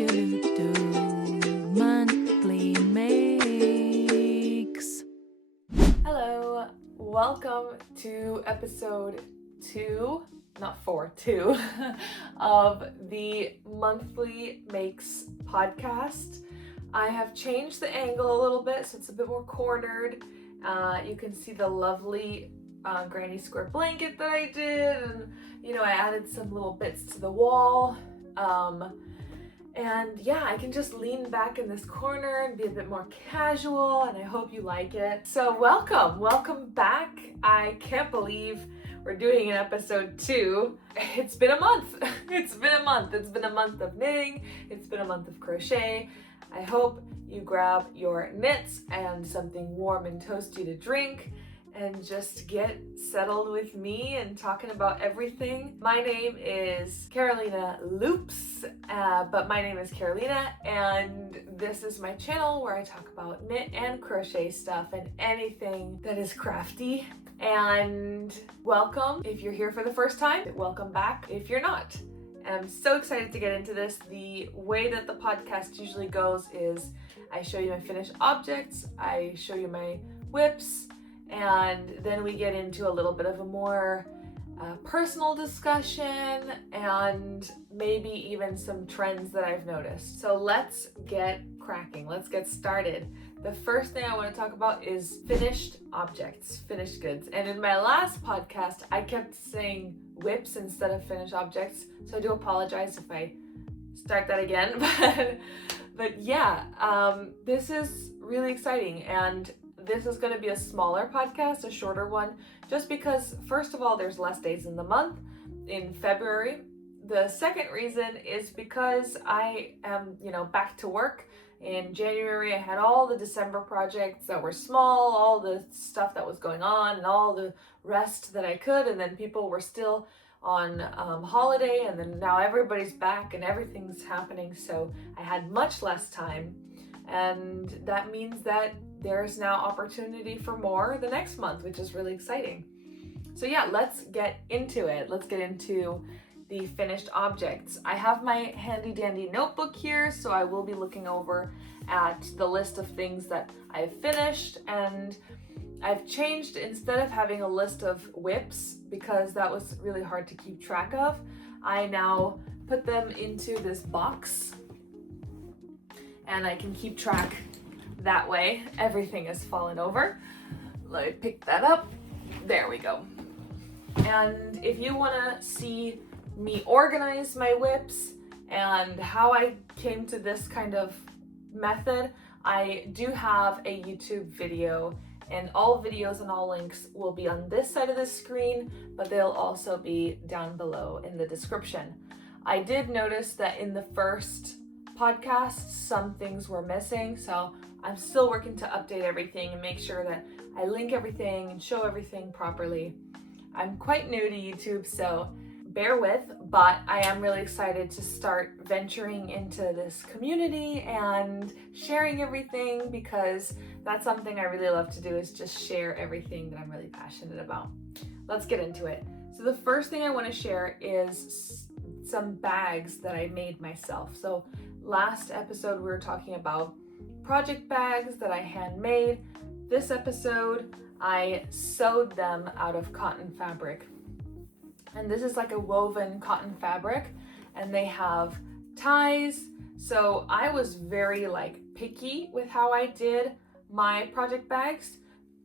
Ep.2 monthly makes. Hello, welcome to episode 2, not 4, 2 of the monthly makes podcast. I have changed the angle a little bit so it's a bit more cornered. You can see the lovely granny square blanket that I did, and I added some little bits to the wall. And yeah, I can just lean back in this corner and be a bit more casual, and I hope you like it. So welcome back. I can't believe we're doing an episode 2. It's been a month. It's been a month of knitting. It's been a month of crochet. I hope you grab your knits and something warm and toasty to drink and just get settled with me and talking about everything. My name is Carolina Loops, but my name is Carolina, and this is my channel where I talk about knit and crochet stuff and anything that is crafty. And welcome if you're here for the first time, welcome back if you're not. And I'm so excited to get into this. The way that the podcast usually goes is I show you my finished objects, I show you my whips, and then we get into a little bit of a more personal discussion and maybe even some trends that I've noticed. So let's get cracking. Let's get started. The first thing I want to talk about is finished objects, finished goods. And in my last podcast, I kept saying whips instead of finished objects. So I do apologize if I start that again. But yeah, this is really exciting. And this is going to be a smaller podcast, a shorter one, just because, first of all, there's less days in the month in February. The second reason is because I am, back to work. In January, I had all the December projects that were small, all the stuff that was going on, and all the rest that I could, and then people were still on holiday, and then now everybody's back and everything's happening, so I had much less time, and that means that there's now opportunity for more the next month, which is really exciting. So yeah, let's get into it. Let's get into the finished objects. I have my handy dandy notebook here, so I will be looking over at the list of things that I've finished, and I've changed, instead of having a list of whips, because that was really hard to keep track of, I now put them into this box and I can keep track that way. Everything has fallen over. Let me pick that up. There we go. And if you want to see me organize my whips and how I came to this kind of method, I do have a YouTube video, and all videos and all links will be on this side of the screen, but they'll also be down below in the description. I did notice that in the first podcast, some things were missing, so I'm still working to update everything and make sure that I link everything and show everything properly. I'm quite new to YouTube, so bear with, but I am really excited to start venturing into this community and sharing everything, because that's something I really love to do, is just share everything that I'm really passionate about. Let's get into it. So the first thing I want to share is some bags that I made myself. So last episode we were talking about project bags that I handmade. This episode I sewed them out of cotton fabric. And this is like a woven cotton fabric, and they have ties. So I was very picky with how I did my project bags.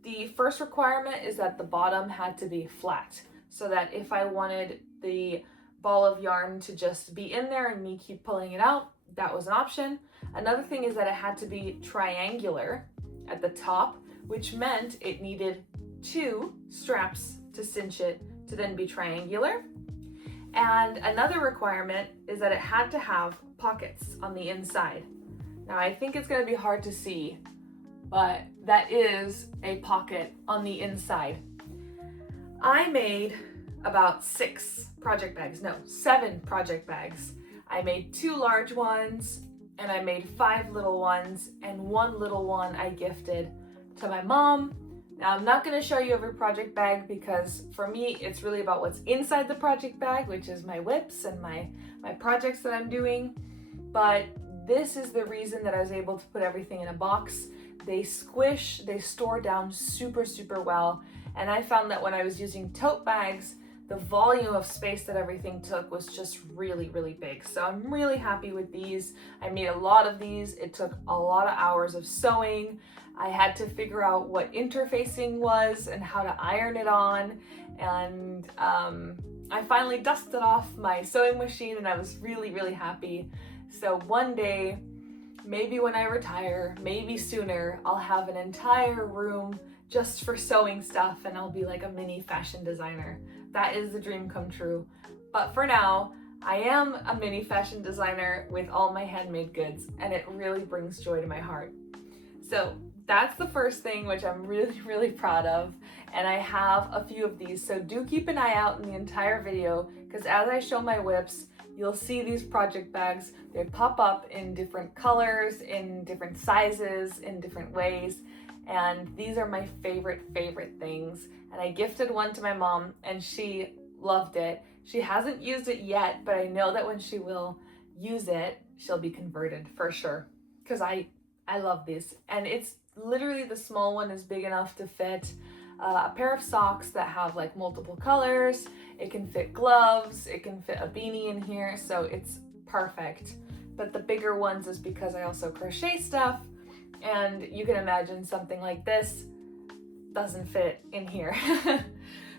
The first requirement is that the bottom had to be flat, so that if I wanted the ball of yarn to just be in there and me keep pulling it out, that was an option. Another thing is that it had to be triangular at the top, which meant it needed 2 straps to cinch it to then be triangular. And another requirement is that it had to have pockets on the inside. Now I think it's going to be hard to see, but that is a pocket on the inside. I made about 7 project bags. I made 2 large ones, and I made 5 little ones, and 1 little one I gifted to my mom. Now, I'm not going to show you every project bag, because for me it's really about what's inside the project bag, which is my whips and my projects that I'm doing. But this is the reason that I was able to put everything in a box. They squish, they store down super, super well. And I found that when I was using tote bags, the volume of space that everything took was just really, really big. So I'm really happy with these. I made a lot of these. It took a lot of hours of sewing. I had to figure out what interfacing was and how to iron it on. And I finally dusted off my sewing machine and I was really, really happy. So one day, maybe when I retire, maybe sooner, I'll have an entire room just for sewing stuff and I'll be like a mini fashion designer. That is the dream come true. But for now, I am a mini fashion designer with all my handmade goods and it really brings joy to my heart. So that's the first thing, which I'm really, really proud of. And I have a few of these. So do keep an eye out in the entire video because as I show my whips, you'll see these project bags. They pop up in different colors, in different sizes, in different ways. And these are my favorite things. And I gifted one to my mom and she loved it. She hasn't used it yet, but I know that when she will use it, she'll be converted for sure. Because I love these. And it's literally the small one is big enough to fit a pair of socks that have like multiple colors. It can fit gloves, it can fit a beanie in here, so it's perfect. But the bigger ones is because I also crochet stuff, and you can imagine something like this doesn't fit in here.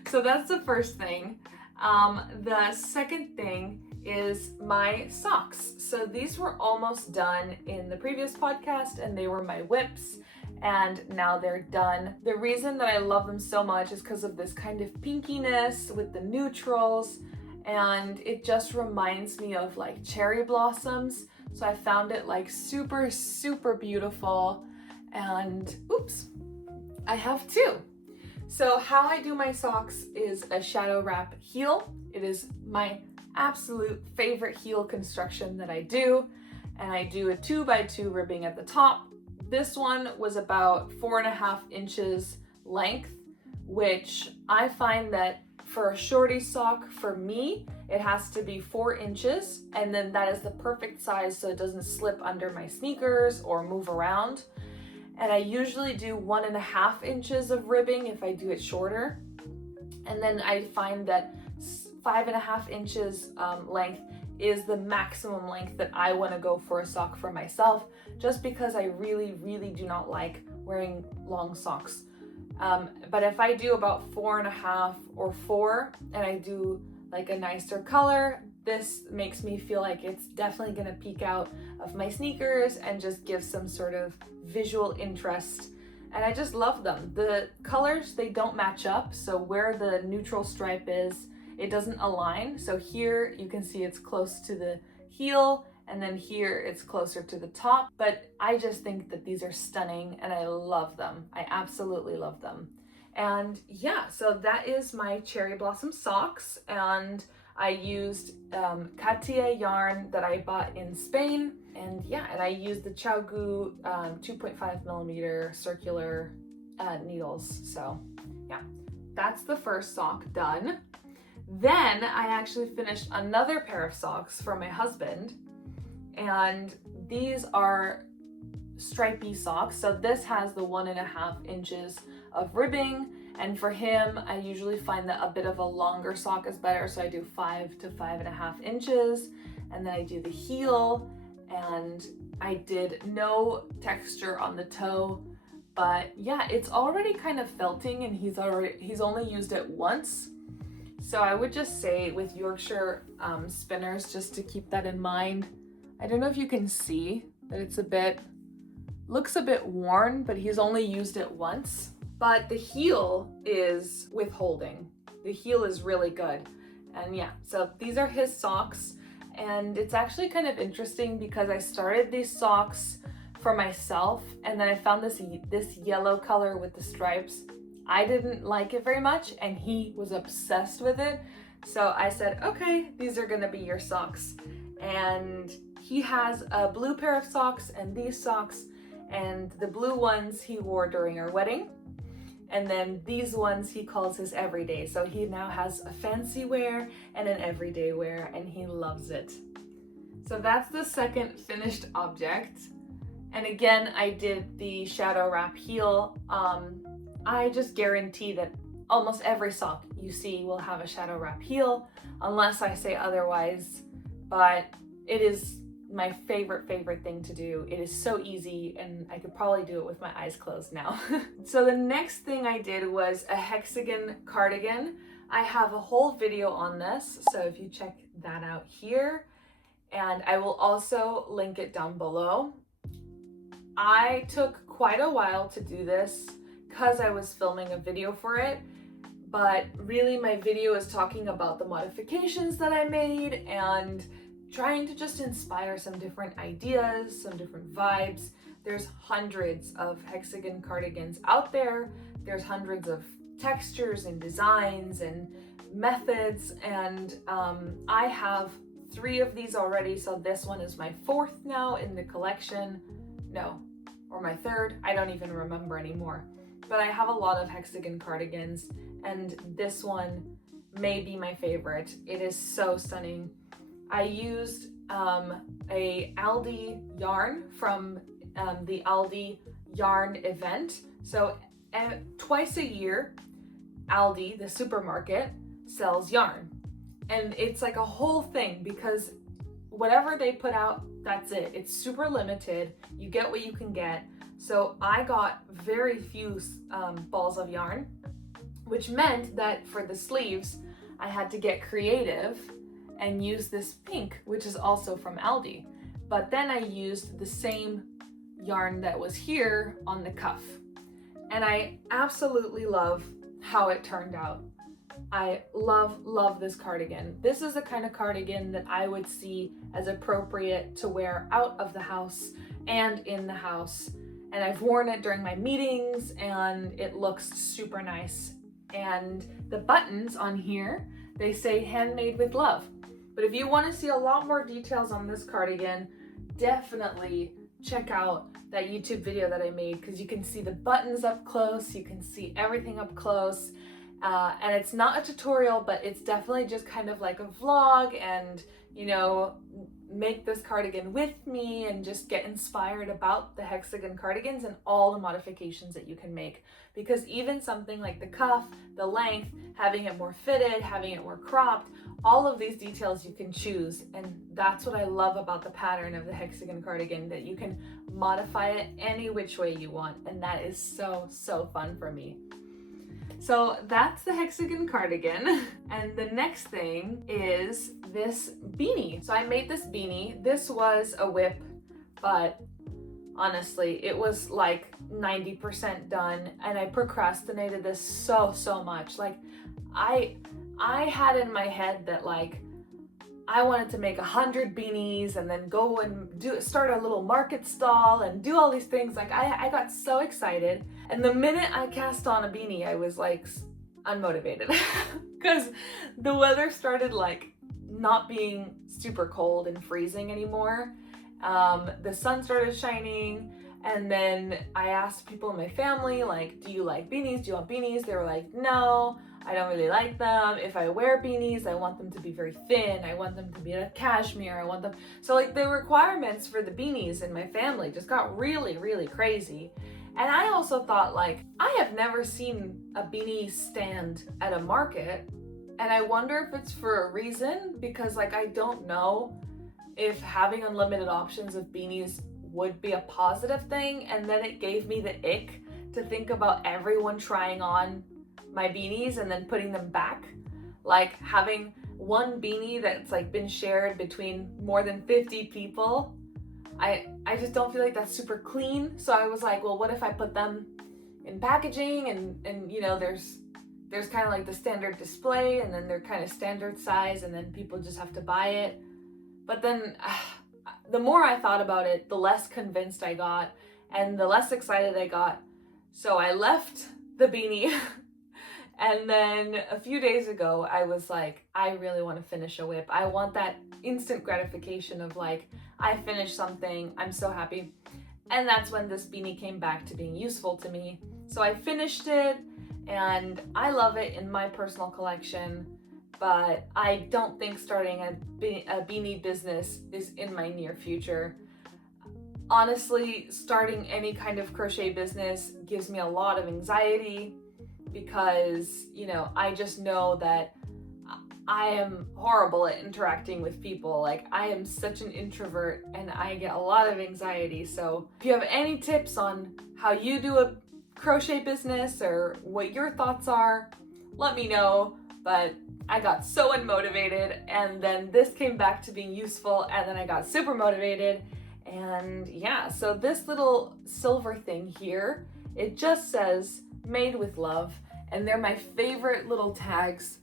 So that's the first thing. The second thing is my socks. So these were almost done in the previous podcast and they were my whips. And now they're done. The reason that I love them so much is because of this kind of pinkiness with the neutrals, and it just reminds me of like cherry blossoms. So I found it like super, super beautiful. And oops, I have two. So how I do my socks is a shadow wrap heel. It is my absolute favorite heel construction that I do. And I do a 2x2 ribbing at the top. This one was about 4.5 inches length, which I find that for a shorty sock, for me, it has to be 4 inches. And then that is the perfect size so it doesn't slip under my sneakers or move around. And I usually do 1.5 inches of ribbing if I do it shorter. And then I find that 5.5 inches length is the maximum length that I want to go for a sock for myself, just because I really, really do not like wearing long socks. But if I do about 4.5 or 4 and I do like a nicer color, this makes me feel like it's definitely going to peek out of my sneakers and just give some sort of visual interest. And I just love them. The colors, they don't match up. So where the neutral stripe is, it doesn't align. So here you can see it's close to the heel and then here it's closer to the top. But I just think that these are stunning and I love them. I absolutely love them. And yeah, so that is my cherry blossom socks. And I used Katia yarn that I bought in Spain. And yeah, and I used the ChiaoGoo 2.5 millimeter circular needles. So yeah, that's the first sock done. Then I actually finished another pair of socks for my husband, and these are stripy socks. So this has the 1.5 inches of ribbing, and for him, I usually find that a bit of a longer sock is better. So I do 5 to 5.5 inches, and then I do the heel, and I did no texture on the toe, but yeah, it's already kind of felting, and he's only used it once. So I would just say with Yorkshire spinners, just to keep that in mind. I don't know if you can see that it's looks a bit worn, but he's only used it once. But the heel is withholding. The heel is really good. And yeah, so these are his socks. And it's actually kind of interesting because I started these socks for myself and then I found this yellow color with the stripes. I didn't like it very much and he was obsessed with it. So I said, okay, these are gonna be your socks. And he has a blue pair of socks and these socks, and the blue ones he wore during our wedding. And then these ones he calls his everyday. So he now has a fancy wear and an everyday wear and he loves it. So that's the second finished object. And again, I did the shadow wrap heel. I just guarantee that almost every sock you see will have a shadow wrap heel, unless I say otherwise. But it is my favorite thing to do. It is so easy, and I could probably do it with my eyes closed now. So the next thing I did was a hexagon cardigan. I have a whole video on this, so if you check that out here, and I will also link it down below. I took quite a while to do this because I was filming a video for it, but really my video is talking about the modifications that I made and trying to just inspire some different ideas, some different vibes. There's hundreds of hexagon cardigans out there. There's hundreds of textures and designs and methods, and I have 3 of these already, so this one is my 4th now in the collection. No, or my 3rd, I don't even remember anymore. But I have a lot of hexagon cardigans, and this one may be my favorite. It is so stunning. I used a Aldi yarn from the Aldi yarn event. So twice a year, Aldi, the supermarket, sells yarn. And it's like a whole thing because whatever they put out, that's it. It's super limited. You get what you can get. So I got very few balls of yarn, which meant that for the sleeves, I had to get creative and use this pink, which is also from Aldi. But then I used the same yarn that was here on the cuff. And I absolutely love how it turned out. I love this cardigan. This is the kind of cardigan that I would see as appropriate to wear out of the house and in the house. And I've worn it during my meetings and it looks super nice. And the buttons on here, they say handmade with love. But if you want to see a lot more details on this cardigan, definitely check out that YouTube video that I made, because you can see the buttons up close, you can see everything up close. And it's not a tutorial, but it's definitely just kind of like a vlog and, you know, make this cardigan with me and just get inspired about the hexagon cardigans and all the modifications that you can make. Because even something like the cuff, the length, having it more fitted, having it more cropped, all of these details you can choose. And that's what I love about the pattern of the hexagon cardigan, that you can modify it any which way you want. And that is so fun for me. So that's the hexagon cardigan. And the next thing is this beanie. So I made this beanie. This was a whip, but honestly, it was like 90% done, and I procrastinated this so much. Like I had in my head that like I wanted to make 100 beanies and then go and start a little market stall and do all these things. Like I got so excited, and the minute I cast on a beanie, I was like unmotivated because the weather started like not being super cold and freezing anymore. The sun started shining, and then I asked people in my family, like, do you like beanies? Do you want beanies? They were like, no, I don't really like them. If I wear beanies, I want them to be very thin. I want them to be a cashmere. I want them. So like the requirements for the beanies in my family just got really crazy. And I also thought, like, I have never seen a beanie stand at a market. And I wonder if it's for a reason, because like, I don't know if having unlimited options of beanies would be a positive thing. And then it gave me the ick to think about everyone trying on my beanies and then putting them back. Like having one beanie that's like been shared between more than 50 people. I just don't feel like that's super clean. So I was like, well, what if I put them in packaging and you know, there's kind of like the standard display, and then they're kind of standard size, and then people just have to buy it. But then the more I thought about it, the less convinced I got and the less excited I got. So I left the beanie. And then a few days ago, I was like, I really want to finish a whip. I want that instant gratification of like, I finished something, I'm so happy. And that's when this beanie came back to being useful to me. So I finished it, and I love it in my personal collection, but I don't think starting a beanie business is in my near future. Honestly, starting any kind of crochet business gives me a lot of anxiety because, I just know that I am horrible at interacting with people. Like, I am such an introvert and I get a lot of anxiety. So if you have any tips on how you do a crochet business or what your thoughts are, let me know. But I got so unmotivated, and then this came back to being useful, and then I got super motivated. And yeah, so this little silver thing here, it just says made with love, and they're my favorite little tags.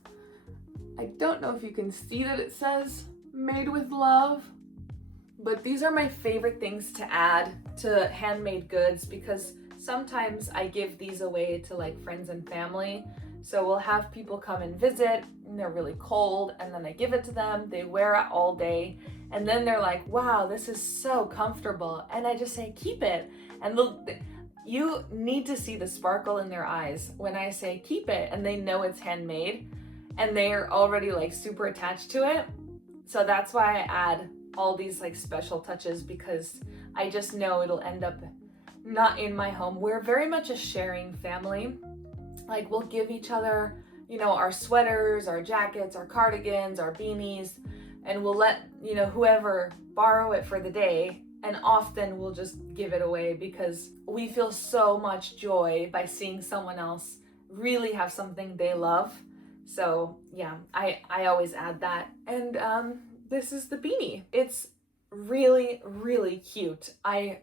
I don't know if you can see that it says made with love, but these are my favorite things to add to handmade goods because sometimes I give these away to like friends and family. So we'll have people come and visit and they're really cold, and then I give it to them, they wear it all day, and then they're like, wow, this is so comfortable. And I just say, keep it. And you need to see the sparkle in their eyes when I say keep it, and they know it's handmade and they're already like super attached to it. So that's why I add all these like special touches, because I just know it'll end up not in my home. We're very much a sharing family. Like, we'll give each other, our sweaters, our jackets, our cardigans, our beanies, and we'll let, whoever borrow it for the day. And often we'll just give it away because we feel so much joy by seeing someone else really have something they love. So yeah, I always add that. And this is the beanie. It's really, really cute. I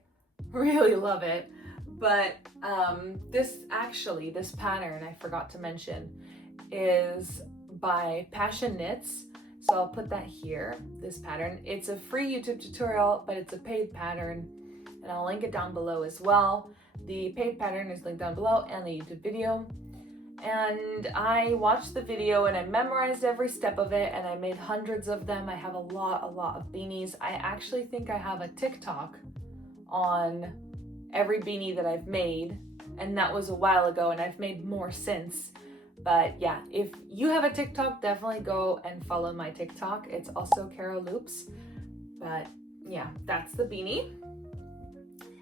really love it. But this pattern, I forgot to mention, is by Passion Knits. So I'll put that here, this pattern. It's a free YouTube tutorial, but it's a paid pattern, and I'll link it down below as well. The paid pattern is linked down below, and the YouTube video. And I watched the video and I memorized every step of it, and I made hundreds of them. I have a lot of beanies. I actually think I have a TikTok on every beanie that I've made, and that was a while ago, and I've made more since. But yeah, if you have a TikTok, definitely go and follow my TikTok. It's also Caro Loops. But yeah, that's the beanie.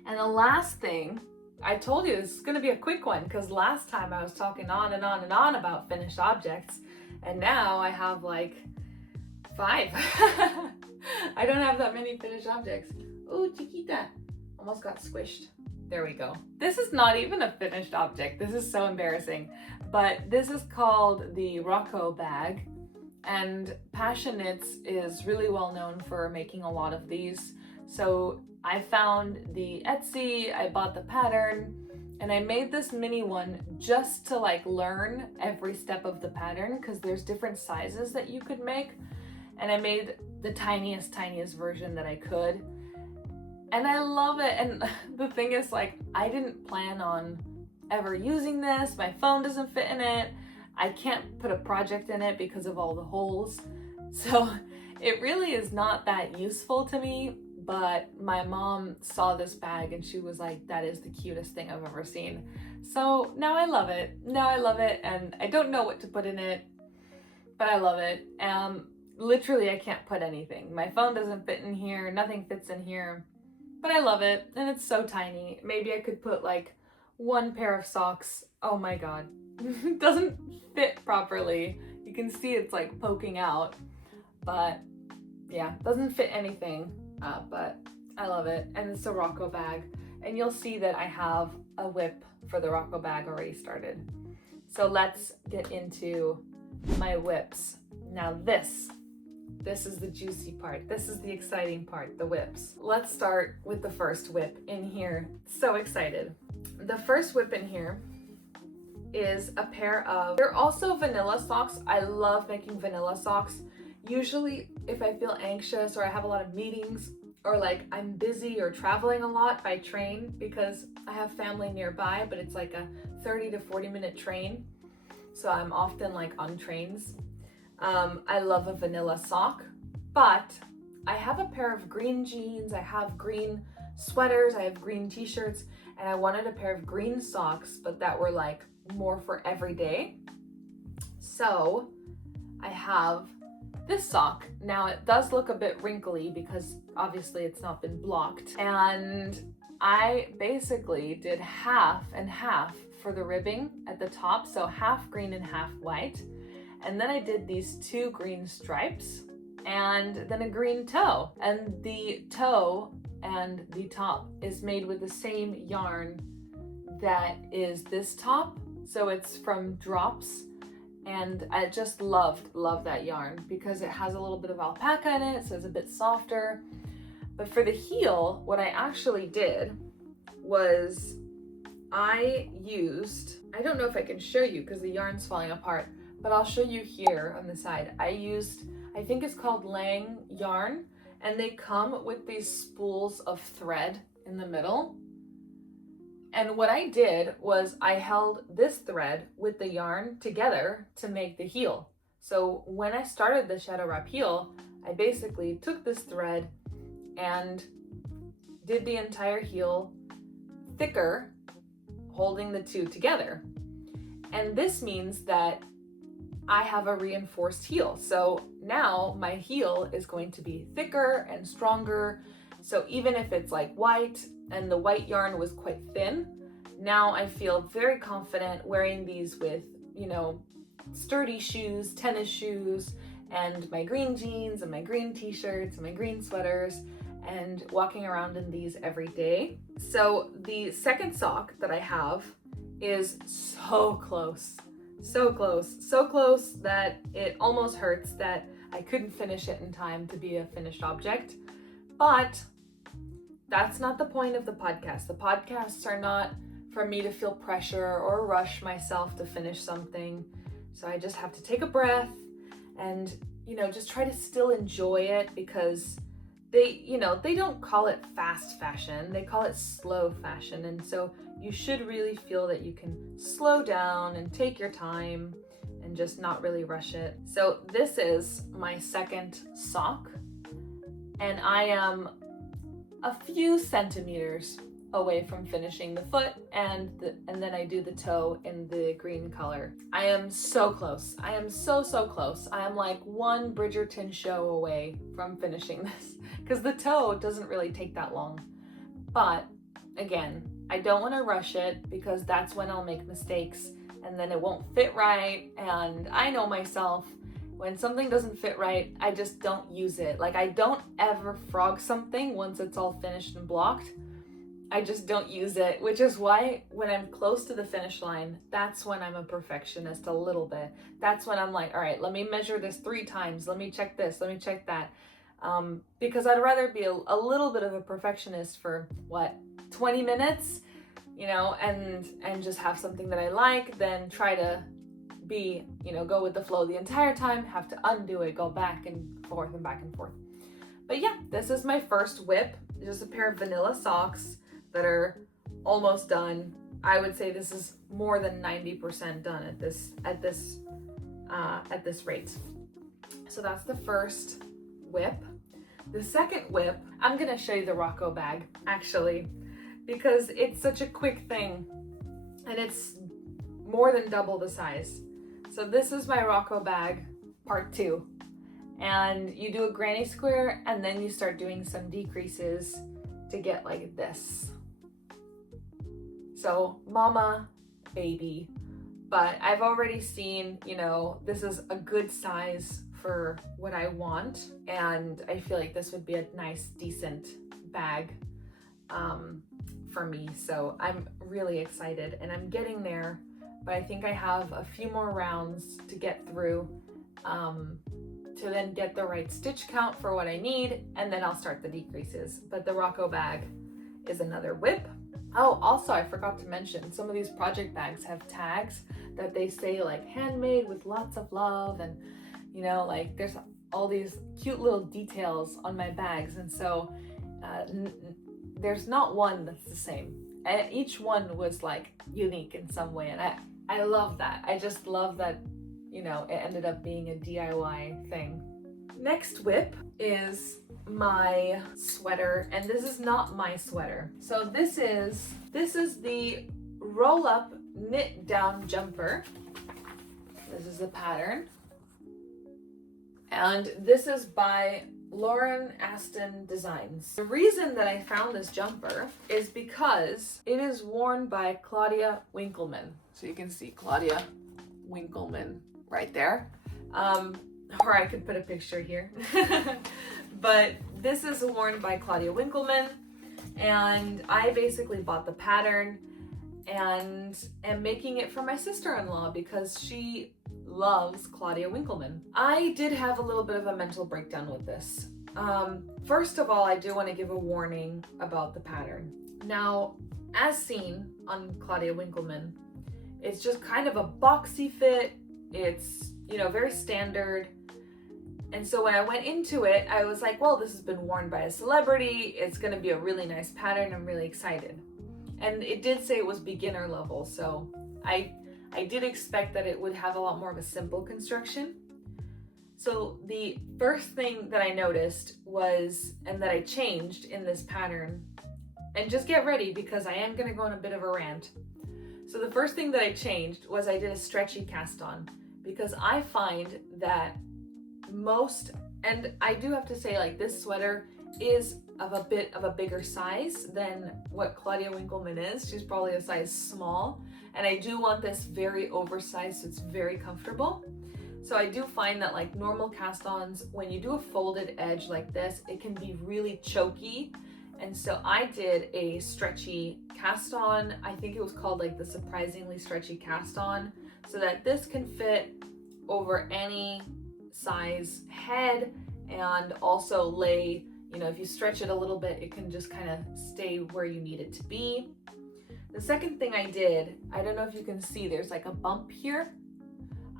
And the last thing, I told you this is gonna be a quick one because last time I was talking on and on and on about finished objects, and now I have like 5. I don't have that many finished objects. Oh, chiquita, almost got squished. There we go. This is not even a finished object. This is so embarrassing. But this is called the Rocco bag. And Passion Knits is really well known for making a lot of these. So I found the Etsy, I bought the pattern, and I made this mini one just to like learn every step of the pattern because there's different sizes that you could make. And I made the tiniest version that I could. And I love it. And the thing is, like, I didn't plan on ever using this. My phone doesn't fit in it. I can't put a project in it because of all the holes. So it really is not that useful to me. But my mom saw this bag and she was like, that is the cutest thing I've ever seen. So now I love it. And I don't know what to put in it, but I love it. Literally, I can't put anything. My phone doesn't fit in here. Nothing fits in here. But I love it, and it's so tiny. Maybe I could put like one pair of socks. Oh my god. It doesn't fit properly. You can see it's like poking out. But yeah, doesn't fit anything. But I love it. And it's a Rocco bag. And you'll see that I have a whip for the Rocco bag already started. So let's get into my whips. Now this is the juicy part. This is the exciting part, the whips. Let's start with the first whip in here. So excited. The first whip in here is a pair of, they're also vanilla socks. I love making vanilla socks. Usually if I feel anxious or I have a lot of meetings or like I'm busy or traveling a lot by train because I have family nearby, but it's like a 30 to 40 minute train. So I'm often like on trains. I love a vanilla sock, but I have a pair of green jeans, I have green sweaters, I have green t-shirts, and I wanted a pair of green socks, but that were like more for every day. So I have this sock. Now it does look a bit wrinkly because obviously it's not been blocked. And I basically did half and half for the ribbing at the top. So half green and half white. And then I did these 2 green stripes and then a green toe. And the toe and the top is made with the same yarn that is this top. So it's from Drops. And I just love that yarn because it has a little bit of alpaca in it, so it's a bit softer. But for the heel, what I actually did was I don't know if I can show you because the yarn's falling apart, but I'll show you here on the side. I think it's called Lang yarn, and they come with these spools of thread in the middle. And what I did was I held this thread with the yarn together to make the heel. So when I started the shadow wrap heel, I basically took this thread and did the entire heel thicker, holding the 2 together. And this means that I have a reinforced heel. So now my heel is going to be thicker and stronger. So even if it's like white and the white yarn was quite thin, now I feel very confident wearing these with, sturdy shoes, tennis shoes, and my green jeans and my green t-shirts and my green sweaters, and walking around in these every day. So the second sock that I have is so close that it almost hurts that I couldn't finish it in time to be a finished object. But that's not the point of the podcast. The podcasts are not for me to feel pressure or rush myself to finish something. So I just have to take a breath and, just try to still enjoy it, because they don't call it fast fashion. They call it slow fashion. And so you should really feel that you can slow down and take your time and just not really rush it. So this is my second sock, and I am a few centimeters away from finishing the foot, and then I do the toe in the green color. I am so close. I am so close. I am like one Bridgerton show away from finishing this, because the toe doesn't really take that long. But again, I don't want to rush it because that's when I'll make mistakes and then it won't fit right. And I know myself, when something doesn't fit right, I just don't use it. Like, I don't ever frog something once it's all finished and blocked. I just don't use it, which is why when I'm close to the finish line, that's when I'm a perfectionist a little bit. That's when I'm like, all right, let me measure this 3 times. Let me check this. Let me check that. Because I'd rather be a little bit of a perfectionist for 20 minutes, and just have something that I like, than try to be, go with the flow the entire time, have to undo it, go back and forth and back and forth. But yeah, this is my first whip. Just a pair of vanilla socks that are almost done. I would say this is more than 90% done at this rate. So that's the first whip. The second whip, I'm gonna show you the Rocco bag, actually, because it's such a quick thing and it's more than double the size. So this is my Rocco bag, part 2. And you do a granny square and then you start doing some decreases to get like this. So mama, baby, but I've already seen, this is a good size for what I want. And I feel like this would be a nice, decent bag for me. So I'm really excited and I'm getting there, but I think I have a few more rounds to get through to then get the right stitch count for what I need, and then I'll start the decreases. But the Rocco bag is another whip. Oh, also I forgot to mention, some of these project bags have tags that they say like handmade with lots of love, and like there's all these cute little details on my bags, and so there's not one that's the same. Each one was like unique in some way, and I love that. I just love that it ended up being a DIY thing. Next whip is my sweater, and this is not my sweater. So this is the roll-up knit down jumper. This is the pattern. And this is by Lauren Aston Designs. The reason that I found this jumper is because it is worn by Claudia Winkleman. So you can see Claudia Winkleman right there. Or I could put a picture here. But this is worn by Claudia Winkleman, and I basically bought the pattern and am making it for my sister-in-law because she loves Claudia Winkleman. I did have a little bit of a mental breakdown with this. First of all, I do want to give a warning about the pattern. Now, as seen on Claudia Winkleman, it's just kind of a boxy fit. It's, very standard. And so when I went into it, I was like, well, this has been worn by a celebrity. It's going to be a really nice pattern. I'm really excited. And it did say it was beginner level. So I did expect that it would have a lot more of a simple construction. So the first thing that I noticed was, and that I changed in this pattern, and just get ready because I am going to go on a bit of a rant. So the first thing that I changed was I did a stretchy cast on, because I find that and I do have to say, like, this sweater is of a bit of a bigger size than what Claudia Winkleman is. She's probably a size small, and I do want this very oversized, so it's very comfortable. So I do find that, like, normal cast-ons, when you do a folded edge like this, it can be really choky. And so I did a stretchy cast-on. I think it was called, like, the surprisingly stretchy cast-on, so that this can fit over any size head, and also lay, if you stretch it a little bit, it can just kind of stay where you need it to be. The second thing I did, I don't know if you can see, there's like a bump here.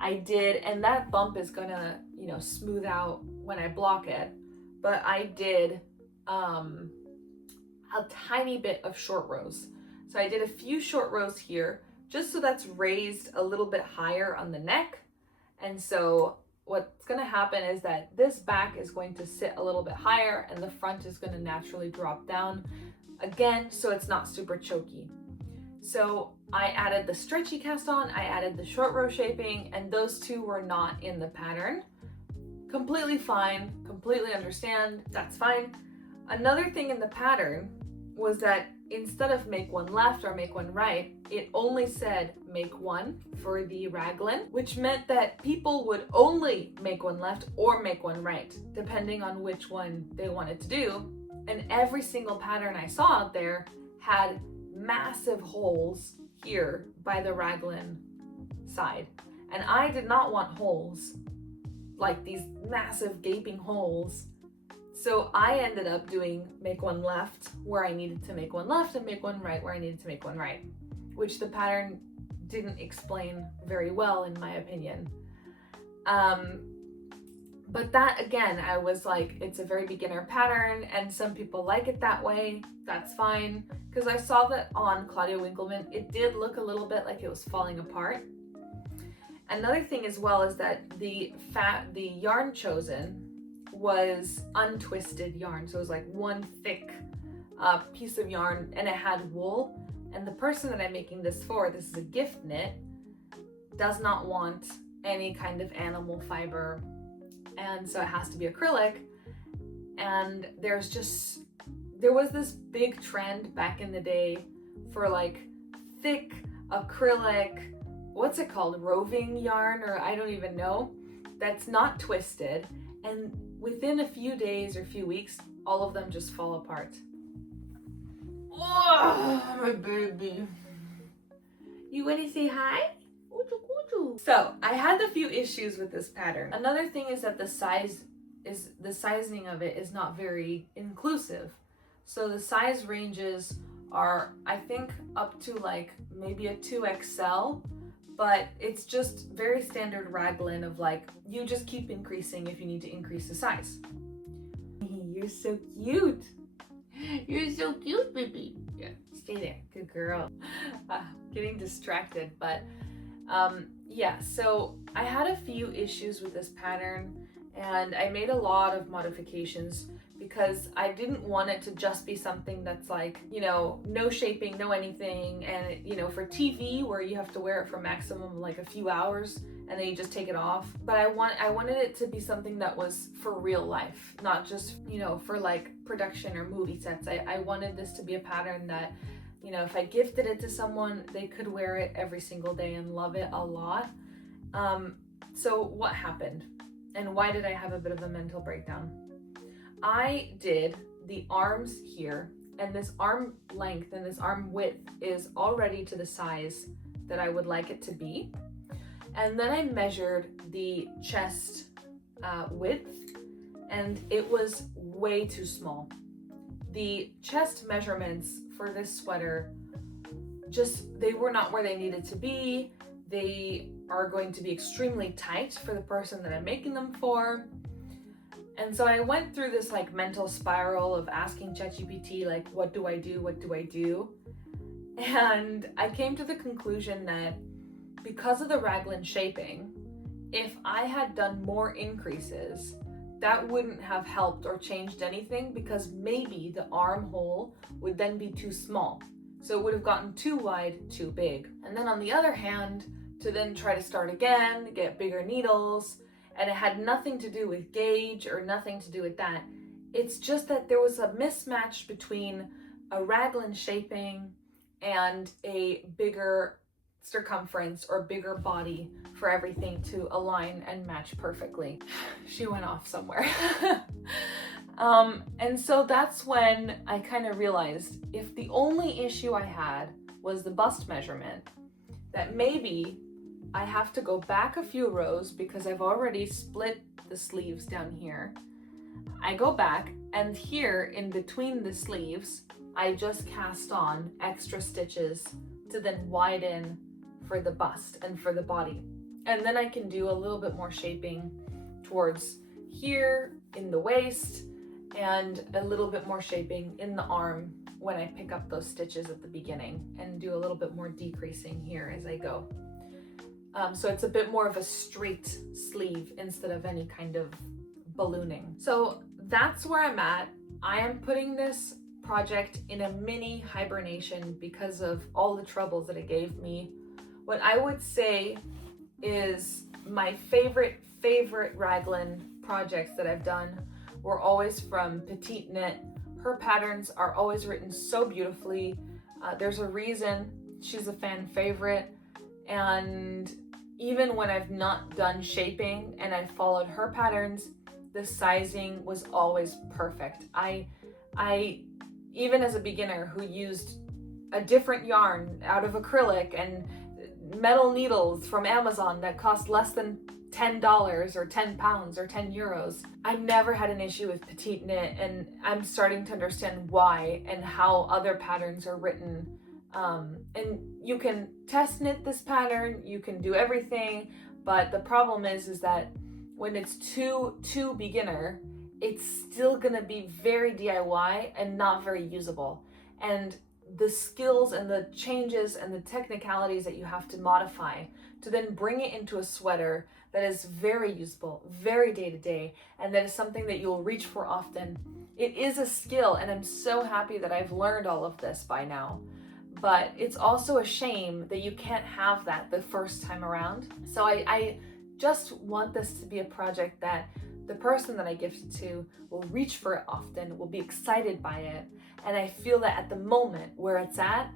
And that bump is gonna, smooth out when I block it, but I did a tiny bit of short rows. So I did a few short rows here, just so that's raised a little bit higher on the neck. And so what's going to happen is that this back is going to sit a little bit higher, and the front is going to naturally drop down again, so it's not super choky. So I added the stretchy cast on, I added the short row shaping, and those two were not in the pattern. Completely fine, completely understand, that's fine. Another thing in the pattern was that instead of make one left or make one right, it only said make one for the raglan, which meant that people would only make one left or make one right, depending on which one they wanted to do. And every single pattern I saw out there had massive holes here by the raglan side. And I did not want holes, like these massive gaping holes. So I ended up doing make one left where I needed to make one left, and make one right where I needed to make one right, which the pattern didn't explain very well, in my opinion. But that, again, I was like, it's a very beginner pattern, and some people like it that way. That's fine, because I saw that on Claudia Winkleman, it did look a little bit like it was falling apart. Another thing as well is that the yarn chosen was untwisted yarn, so it was like one thick piece of yarn, and it had wool. And the person that I'm making this for, this is a gift knit, does not want any kind of animal fiber, and so it has to be acrylic. And there was this big trend back in the day for like thick acrylic, what's it called, roving yarn, or I don't even know, that's not twisted, and within a few days or few weeks, all of them just fall apart. Oh, my baby. You wanna say hi? So I had a few issues with this pattern. Another thing is that the sizing of it is not very inclusive. So the size ranges are, I think, up to like maybe a 2XL, but it's just very standard raglan of like, you just keep increasing if you need to increase the size. You're so cute. You're so cute, baby. Yeah, stay there, good girl. Getting distracted, but yeah, so I had a few issues with this pattern, and I made a lot of modifications because I didn't want it to just be something that's like, you know, no shaping, no anything. And, you know, for TV where you have to wear it for maximum like a few hours and then you just take it off. But I wanted it to be something that was for real life, not just, you know, for like production or movie sets. I wanted this to be a pattern that, you know, if I gifted it to someone, they could wear it every single day and love it a lot. So what happened? And why did I have a bit of a mental breakdown? I did the arms here, and this arm length and this arm width is already to the size that I would like it to be. And then I measured the chest width, and it was way too small. The chest measurements for this sweater, they were not where they needed to be. They are going to be extremely tight for the person that I'm making them for. And so I went through this like mental spiral of asking ChatGPT, like, what do I do? What do I do? And I came to the conclusion that because of the raglan shaping, if I had done more increases, that wouldn't have helped or changed anything, because maybe the armhole would then be too small. So it would have gotten too wide, too big. And then on the other hand, to then try to start again, get bigger needles, and it had nothing to do with gauge or nothing to do with that. It's just that there was a mismatch between a raglan shaping and a bigger circumference or bigger body for everything to align and match perfectly. She went off somewhere. And so that's when I kind of realized, if the only issue I had was the bust measurement, that maybe I have to go back a few rows because I've already split the sleeves down here. I go back, and here in between the sleeves, I just cast on extra stitches to then widen for the bust and for the body. And then I can do a little bit more shaping towards here in the waist, and a little bit more shaping in the arm when I pick up those stitches at the beginning, and do a little bit more decreasing here as I go. So it's a bit more of a straight sleeve instead of any kind of ballooning. So that's where I'm at. I am putting this project in a mini hibernation because of all the troubles that it gave me. What I would say is my favorite raglan projects that I've done were always from Petite Knit. Her patterns are always written so beautifully. There's a reason she's a fan favorite. And even when I've not done shaping and I followed her patterns, the sizing was always perfect. I even as a beginner who used a different yarn out of acrylic and metal needles from Amazon that cost less than $10 or £10 or €10, I never had an issue with Petite Knit, and I'm starting to understand why and how other patterns are written. And you can test knit this pattern, you can do everything, but the problem is that when it's too beginner, it's still gonna be very DIY and not very usable. And the skills and the changes and the technicalities that you have to modify to then bring it into a sweater that is very usable, very day-to-day, and that is something that you'll reach for often. It is a skill, and I'm so happy that I've learned all of this by now. But it's also a shame that you can't have that the first time around. So I just want this to be a project that the person that I gift it to will reach for it often, will be excited by it. And I feel that at the moment where it's at,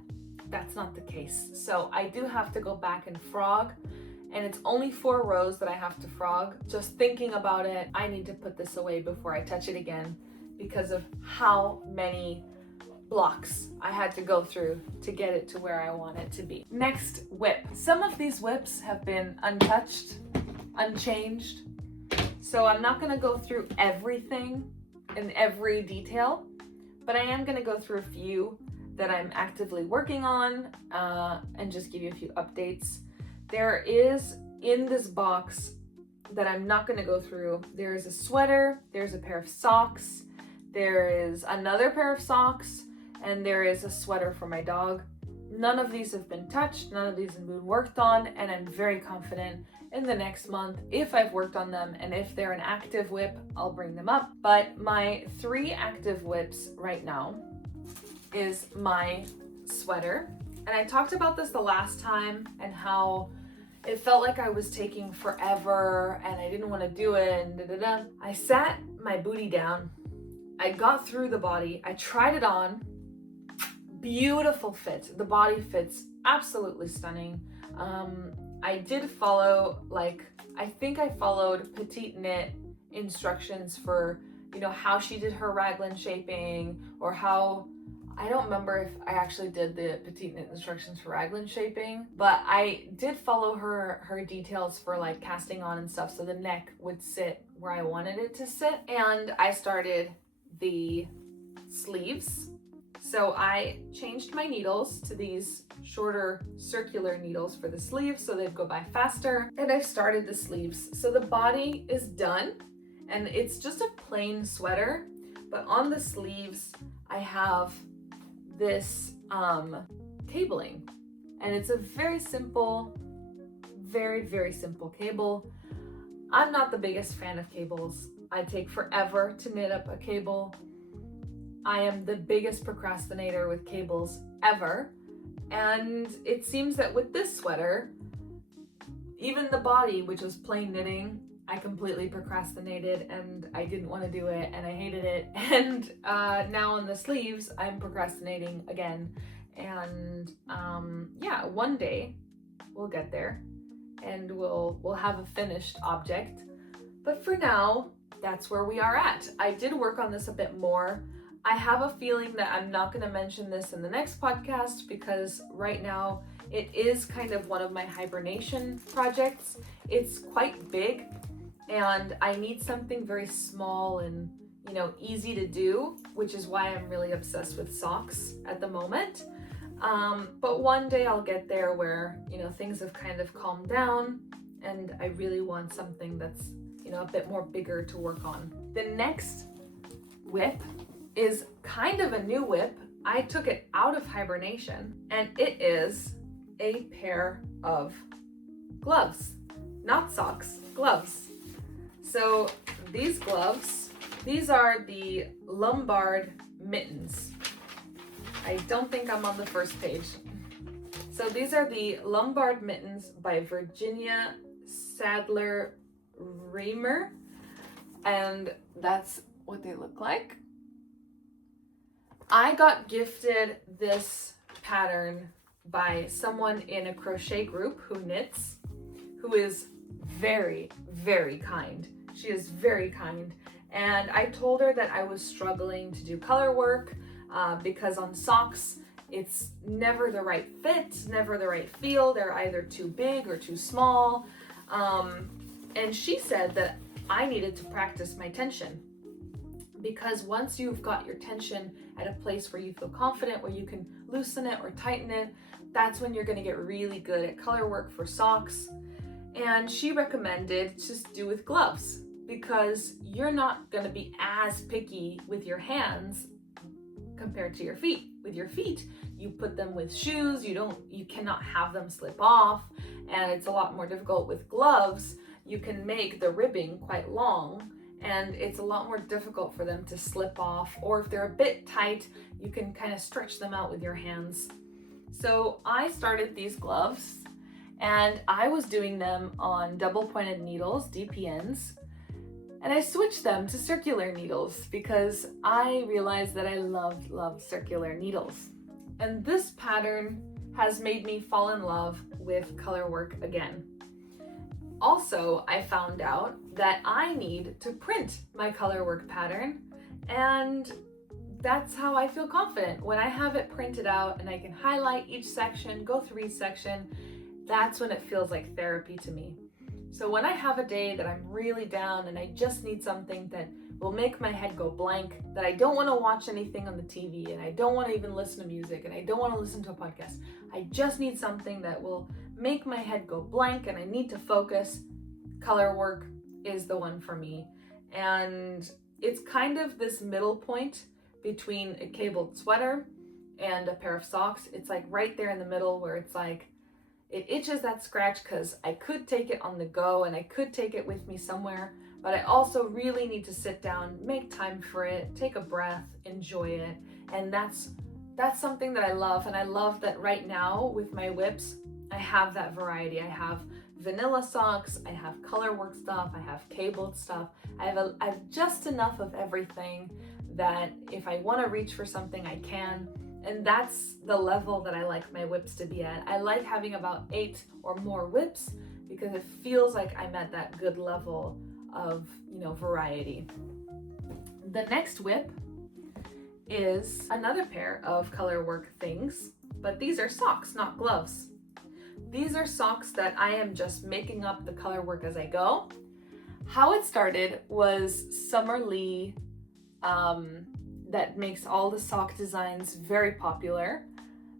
that's not the case. So I do have to go back and frog, and it's only 4 rows that I have to frog. Just thinking about it, I need to put this away before I touch it again because of how many blocks I had to go through to get it to where I want it to be. Next, whip. Some of these whips have been untouched, unchanged, so I'm not gonna go through everything in every detail, but I am gonna go through a few that I'm actively working on and just give you a few updates. There is, in this box that I'm not gonna go through, there is a sweater, there's a pair of socks, there is another pair of socks, and there is a sweater for my dog. None of these have been touched, none of these have been worked on, and I'm very confident in the next month if I've worked on them, and if they're an active whip, I'll bring them up. But my 3 active whips right now is my sweater. And I talked about this the last time and how it felt like I was taking forever and I didn't want to do it and I sat my booty down. I got through the body. I tried it on. Beautiful fit. The body fits absolutely stunning. I did follow, I think I followed petite knit instructions for, how she did her raglan shaping, or how, I don't remember if I actually did the petite knit instructions for raglan shaping, but I did follow her details for like casting on and stuff, so the neck would sit where I wanted it to sit. And I started the sleeves. So I changed my needles to these shorter circular needles for the sleeves so they'd go by faster. And I started the sleeves. So the body is done and it's just a plain sweater, but on the sleeves I have this cabling, and it's a very simple, very simple cable. I'm not the biggest fan of cables. I take forever to knit up a cable. I am the biggest procrastinator with cables ever. And it seems that with this sweater, even the body, which was plain knitting, I completely procrastinated and I didn't want to do it and I hated it. And now on the sleeves, I'm procrastinating again. And yeah, one day we'll get there and we'll have a finished object. But for now, that's where we are at. I did work on this a bit more. I have a feeling that I'm not going to mention this in the next podcast because right now it is kind of one of my hibernation projects. It's quite big and I need something very small and, easy to do, which is why I'm really obsessed with socks at the moment. But one day I'll get there where, things have kind of calmed down and I really want something that's, a bit more bigger to work on. The next whip is kind of a new whip. I took it out of hibernation and it is a pair of gloves, not socks, gloves. So these gloves, these are the Lombard mittens. I don't think I'm on the first page. So these are the Lombard mittens by Virginia Sadler Reamer, and that's what they look like. I got gifted this pattern by someone in a crochet group who knits, who is very kind. She is very kind. And I told her that I was struggling to do color work because on socks, it's never the right fit, never the right feel. They're either too big or too small. And she said that I needed to practice my tension, because once you've got your tension at a place where you feel confident, where you can loosen it or tighten it, that's when you're going to get really good at color work for socks. And she recommended just do with gloves, because you're not going to be as picky with your hands compared to your feet. With your feet, you put them with shoes, you cannot have them slip off, and it's a lot more difficult. With gloves, you can make the ribbing quite long, and it's a lot more difficult for them to slip off, or if they're a bit tight, you can kind of stretch them out with your hands. So I started these gloves, and I was doing them on double pointed needles, DPNs, and I switched them to circular needles because I realized that I love circular needles. And this pattern has made me fall in love with color work again. Also, I found out that I need to print my color work pattern, and that's how I feel confident. When I have it printed out and I can highlight each section, go through each section, that's when it feels like therapy to me. So when I have a day that I'm really down and I just need something that will make my head go blank, that I don't want to watch anything on the TV and I don't want to even listen to music and I don't want to listen to a podcast, I just need something that will make my head go blank and I need to focus, color work is the one for me. And it's kind of this middle point between a cabled sweater and a pair of socks. It's like right there in the middle where it's like, It itches that scratch because I could take it on the go and I could take it with me somewhere, but I also really need to sit down, make time for it, take a breath, enjoy it. And that's something that I love. And I love that right now with my whips, I have that variety. I have vanilla socks, I have color work stuff, I have cabled stuff. I have just enough of everything that if I want to reach for something, I can. And that's the level that I like my whips to be at. I like having about 8 or more whips because it feels like I'm at that good level of, variety. The next whip is another pair of color work things, but these are socks, not gloves. These are socks that I am just making up the color work as I go. How it started was Summer Lee, that makes all the sock designs very popular,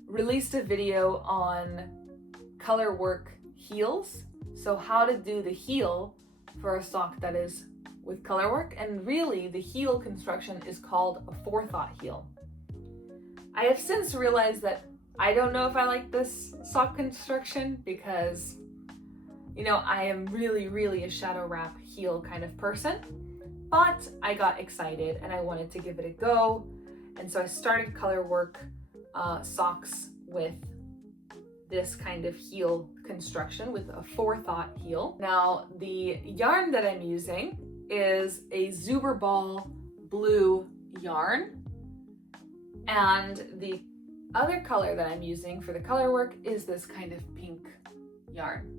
released a video on color work heels. So how to do the heel for a sock that is with color work. And really the heel construction is called a forethought heel. I have since realized that I don't know if I like this sock construction because, I am really, really a shadow wrap heel kind of person. But I got excited and I wanted to give it a go. And so I started color work socks with this kind of heel construction with a forethought heel. Now, the yarn that I'm using is a Zuberball blue yarn. And the other color that I'm using for the color work is this kind of pink yarn.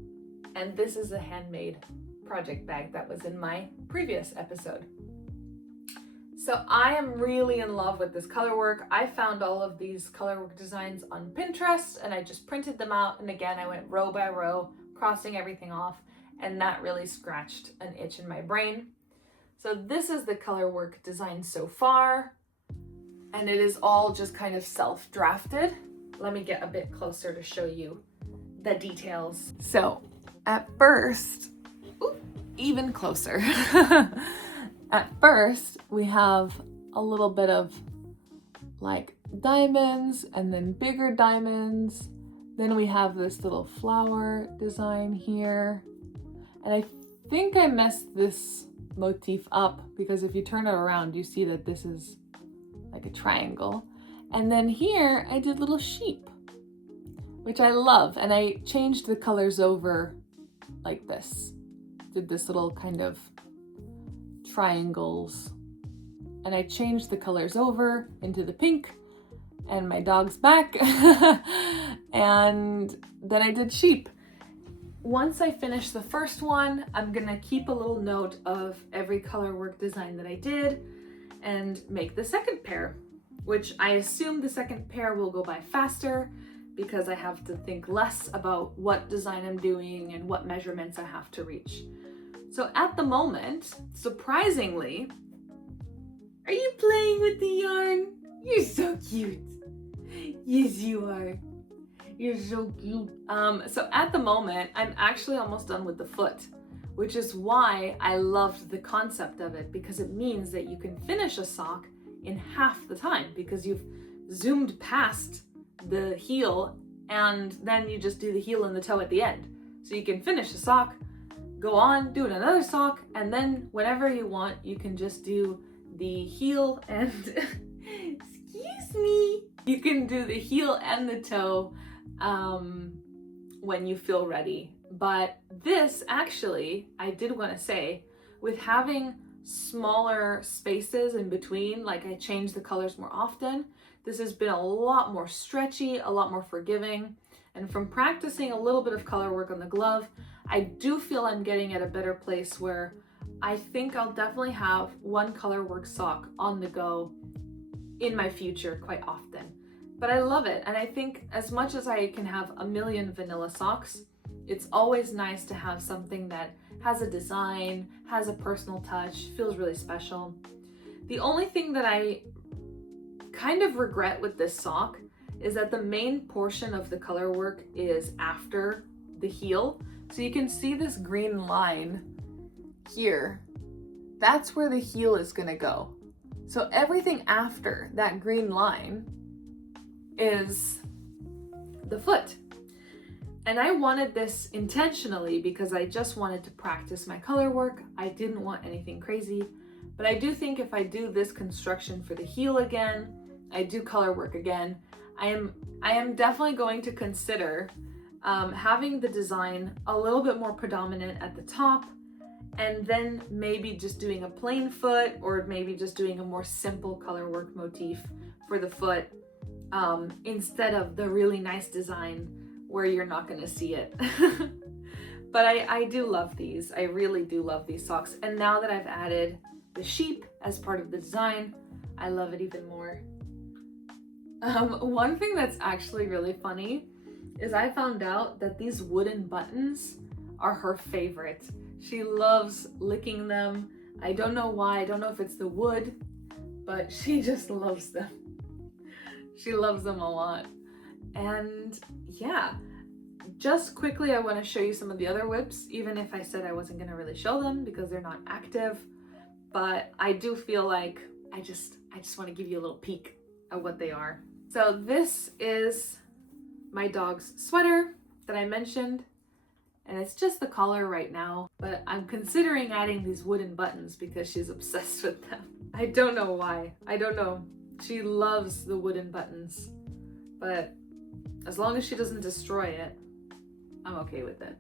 And this is a handmade project bag that was in my previous episode. So I am really in love with this color work. I found all of these color work designs on Pinterest and I just printed them out. And again, I went row by row, crossing everything off, and that really scratched an itch in my brain. So this is the color work design so far. And it is all just kind of self-drafted. Let me get a bit closer to show you the details. So at first, even closer. At first, we have a little bit of like diamonds and then bigger diamonds. Then we have this little flower design here. And I think I messed this motif up because if you turn it around, you see that this is like a triangle. And then here I did little sheep, which I love. And I changed the colors over like this. Did this little kind of triangles. And I changed the colors over into the pink and my dog's back. And then I did sheep. Once I finish the first one, I'm gonna keep a little note of every color work design that I did and make the second pair, which I assume the second pair will go by faster because I have to think less about what design I'm doing and what measurements I have to reach. So at the moment, surprisingly, are you playing with the yarn? You're so cute. Yes, you are. You're so cute. So at the moment, I'm actually almost done with the foot, which is why I loved the concept of it, because it means that you can finish a sock in half the time because you've zoomed past the heel and then you just do the heel and the toe at the end. So you can finish a sock, go on, do another sock, and then whenever you want, you can just do the heel and excuse me, you can do the heel and the toe when you feel ready. But this actually, I did want to say, with having smaller spaces in between, like I change the colors more often, this has been a lot more stretchy, a lot more forgiving. And from practicing a little bit of color work on the glove, I do feel I'm getting at a better place where I think I'll definitely have one color work sock on the go in my future quite often. But I love it. And I think as much as I can have a million vanilla socks, it's always nice to have something that has a design, has a personal touch, feels really special. The only thing that I kind of regret with this sock is that the main portion of the color work is after the heel. So you can see this green line here. That's where the heel is gonna go. So everything after that green line is the foot. And I wanted this intentionally because I just wanted to practice my color work. I didn't want anything crazy, but I do think if I do this construction for the heel again, I do color work again, I am definitely going to consider having the design a little bit more predominant at the top, and then maybe just doing a plain foot, or maybe just doing a more simple color work motif for the foot, instead of the really nice design where you're not going to see it. But I do love these. I really do love these socks. And now that I've added the sheep as part of the design, I love it even more. One thing that's actually really funny is I found out that these wooden buttons are her favorite. She loves licking them. I don't know why. I don't know if it's the wood, but she just loves them. She loves them a lot. And yeah, just quickly, I want to show you some of the other whips, even if I said I wasn't going to really show them because they're not active. But I do feel like I just want to give you a little peek at what they are. So this is my dog's sweater that I mentioned, and it's just the collar right now, but I'm considering adding these wooden buttons because she's obsessed with them. I don't know why. I don't know. She loves the wooden buttons, but as long as she doesn't destroy it, I'm okay with it.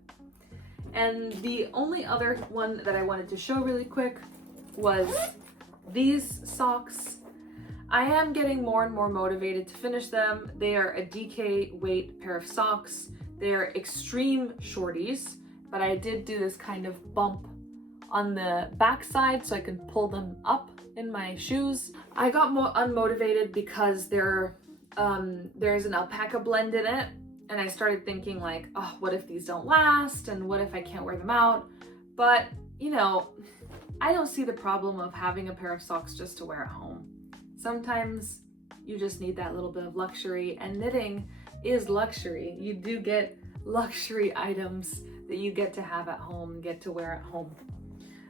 And the only other one that I wanted to show really quick was these socks. I am getting more and more motivated to finish them. They are a DK weight pair of socks. They're extreme shorties, but I did do this kind of bump on the back side so I can pull them up in my shoes. I got more unmotivated because there's an alpaca blend in it, and I started thinking like, oh, what if these don't last, and what if I can't wear them out? But you know, I don't see the problem of having a pair of socks just to wear at home. Sometimes you just need that little bit of luxury, and knitting is luxury. You do get luxury items that you get to have at home, get to wear at home.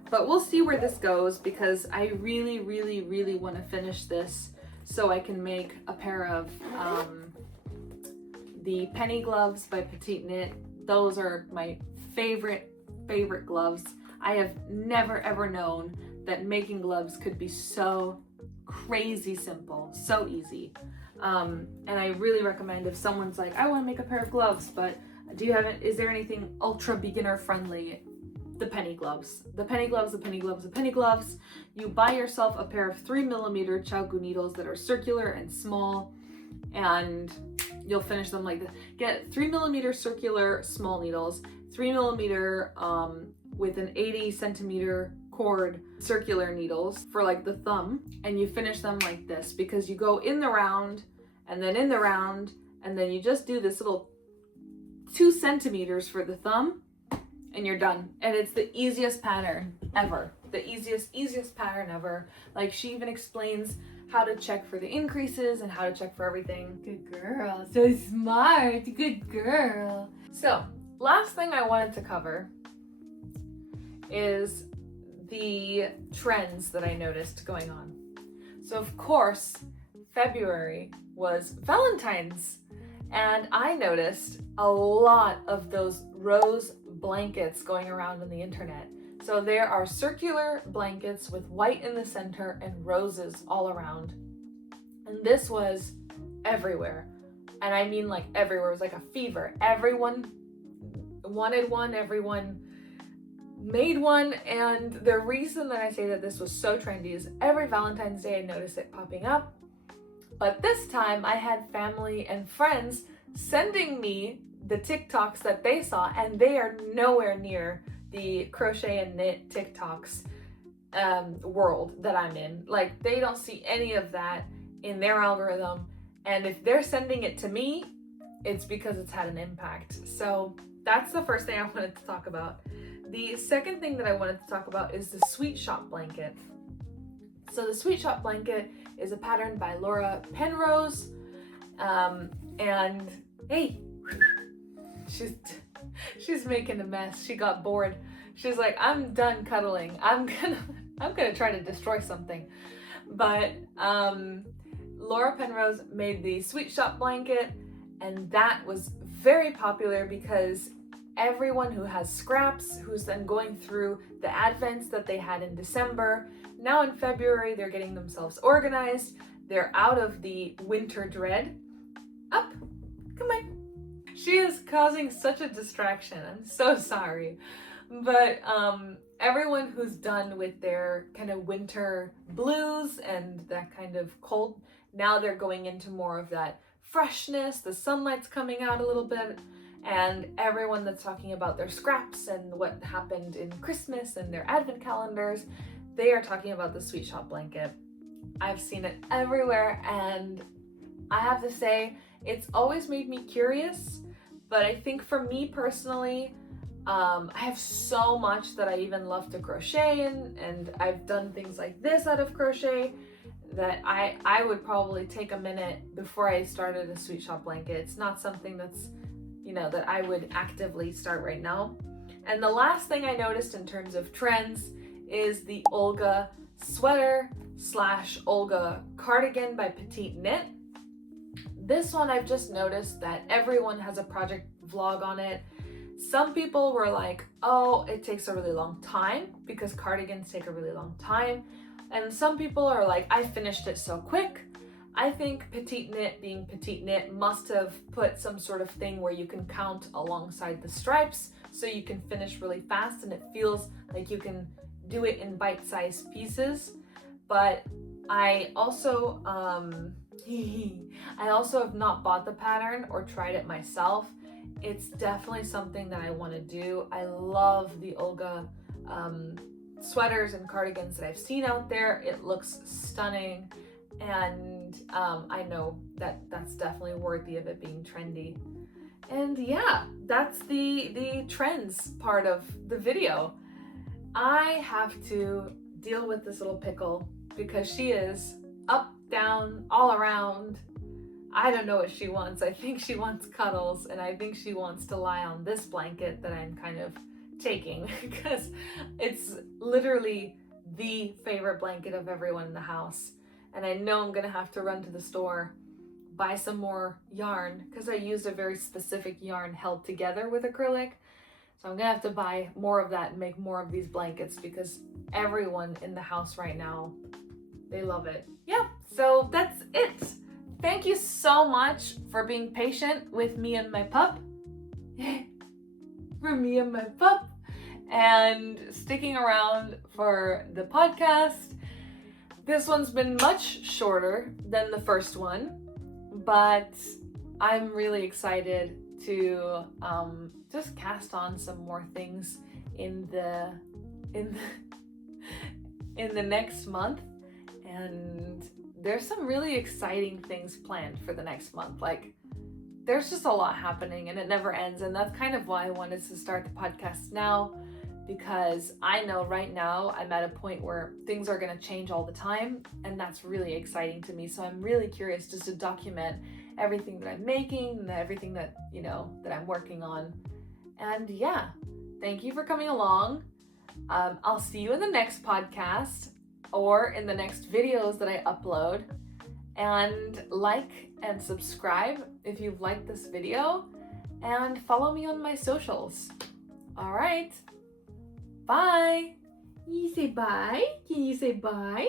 But we'll see where this goes because I really, really, really want to finish this so I can make a pair of the penny gloves by Petite Knit. Those are my favorite gloves. I have never ever known that making gloves could be so crazy simple, so easy. And I really recommend if someone's like, I want to make a pair of gloves, but is there anything ultra beginner friendly? The penny gloves. The penny gloves, the penny gloves, the penny gloves. You buy yourself a pair of 3mm Chaogu needles that are circular and small, and you'll finish them like this. Get 3mm circular small needles, 3mm with an 80cm cord circular needles for like the thumb, and you finish them like this because you go in the round and then in the round, and then you just do this little 2 centimeters for the thumb, and you're done. And it's the easiest pattern ever. The easiest pattern ever. Like, she even explains how to check for the increases and how to check for everything. Good girl, so smart, good girl. So, last thing I wanted to cover is the trends that I noticed going on. So of course, February was Valentine's, and I noticed a lot of those rose blankets going around on the internet. So there are circular blankets with white in the center and roses all around. And this was everywhere. And I mean like everywhere. It was like a fever. Everyone wanted one, everyone made one, and the reason that I say that this was so trendy is every Valentine's Day I notice it popping up. But this time I had family and friends sending me the TikToks that they saw, and they are nowhere near the crochet and knit TikToks world that I'm in. Like, they don't see any of that in their algorithm, and if they're sending it to me, it's because it's had an impact. So that's the first thing I wanted to talk about. The second thing that I wanted to talk about is the Sweet Shop blanket. So the Sweet Shop blanket is a pattern by Laura Penrose, and hey, she's making a mess. She got bored. She's like, I'm done cuddling. I'm gonna try to destroy something. But Laura Penrose made the Sweet Shop blanket, And that was very popular because everyone who has scraps, who's then going through the advents that they had in December, now in February, they're getting themselves organized. They're out of the winter dread. Up, come on. She is causing such a distraction. I'm so sorry. But everyone who's done with their kind of winter blues and that kind of cold, now they're going into more of that freshness, the sunlight's coming out a little bit, and everyone that's talking about their scraps and what happened in Christmas and their advent calendars, they are talking about the Sweet Shop blanket. I've seen it everywhere, and I have to say, it's always made me curious, but I think for me personally, I have so much that I even love to crochet in, and I've done things like this out of crochet that I would probably take a minute before I started a Sweet Shop blanket. It's not something that's, that I would actively start right now. And the last thing I noticed in terms of trends is the Olga sweater / Olga cardigan by Petite Knit. This one I've just noticed that everyone has a project vlog on it. Some people were like, oh, it takes a really long time because cardigans take a really long time. And some people are like, I finished it so quick. I think Petite Knit, being Petite Knit, must have put some sort of thing where you can count alongside the stripes so you can finish really fast, and it feels like you can do it in bite-sized pieces. But I also have not bought the pattern or tried it myself. It's definitely something that I want to do. I love the Olga sweaters and cardigans that I've seen out there. It looks stunning, and I know that that's definitely worthy of it being trendy. And yeah, that's the trends part of the video. I have to deal with this little pickle because she is up, down, all around. I don't know what she wants. I think she wants cuddles, and I think she wants to lie on this blanket that I'm kind of taking because it's literally the favorite blanket of everyone in the house. And I know I'm gonna have to run to the store, buy some more yarn, because I used a very specific yarn held together with acrylic. So I'm gonna have to buy more of that and make more of these blankets because everyone in the house right now, they love it. Yeah, so that's it. Thank you so much for being patient with me and my pup. And sticking around for the podcast. This one's been much shorter than the first one, but I'm really excited to just cast on some more things in the next month. And there's some really exciting things planned for the next month. Like, there's just a lot happening and it never ends. And that's kind of why I wanted to start the podcast now, because I know right now I'm at a point where things are going to change all the time, and that's really exciting to me. So I'm really curious just to document everything that I'm making and everything that, that I'm working on. And yeah, thank you for coming along. I'll see you in the next podcast or in the next videos that I upload. And like and subscribe if you've liked this video, and follow me on my socials. All right. Bye. You say bye? Can you say bye?